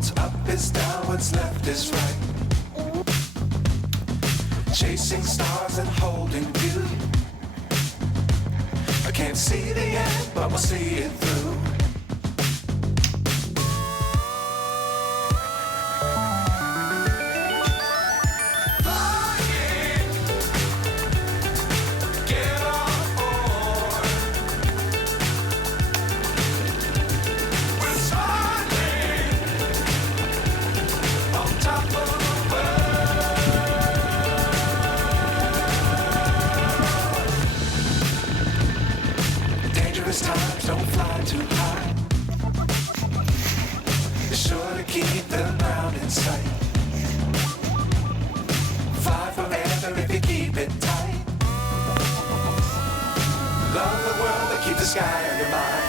What's up is down, what's left is right. Chasing stars and holding you. I can't see the end, but we'll see it through. Times don't fly too high. Be sure to keep the ground in sight. Fly forever if you keep it tight. Love the world but keep the sky on your mind.